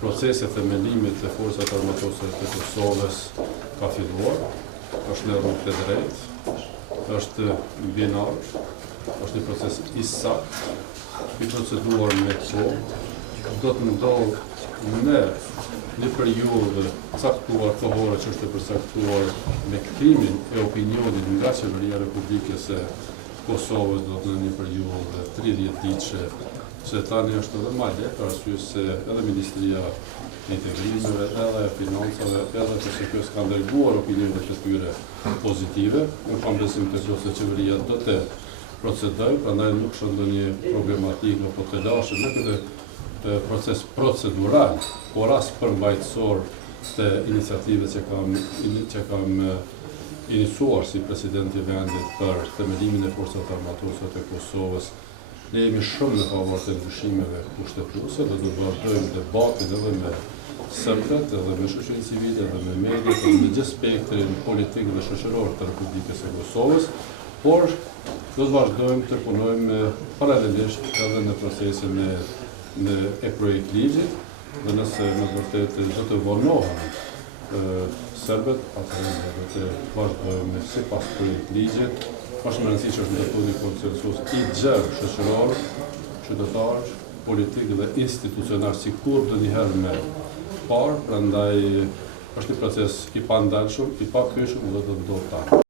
procesi themelimit të forcat armatose të Kosovës ka filluar, është në rrugë të drejtë, është binar, është një proces i saktë, i proceduar me kohë, do të ndodhë në një periudhë caktuar kohore që është e përcaktuar me kthimin e opinionit nga Qeveria Republikës së Kosovës do të në një periudhë 30 ditëshe, që tani është edhe ma lehtë, për arsye se edhe Ministria e Integrimeve, edhe Financave, edhe përse kjo s'ka ndërguar opinionet e tyre pozitive, në kam besim të kjo se qeveria do të procedoj, prandaj nuk është ndonjë problematikë apo të lashë në këtë proces procedural, por as përmbajtësor të iniciative që kam iniciuar si presidenti i vendit për themelimin e forcat armatose të Kosovës. Ne jemi shumë në favor të ndryshimeve kushtetuese, do të vazhdojmë debatin edhe me serbët, edhe me shoqërinë civile, edhe me mediat, edhe me gjithë spektrin politik dhe shoqëror të Republikës së Kosovës, por do të vazhdojmë të punojmë paralelisht edhe në procesin e projekt ligjit, dhe nëse në vërtet do të vonohen serbët, atëherë do të vazhdojmë sipas projekt ligjit. Është më rëndësishme është ndërtuar një konsensus i gjerë shoqëror, qytetar, politik dhe institucional si kur ndonjëherë më parë, prandaj është një proces i pandalshëm, i pakyeshëm dhe do të ndodhë tani.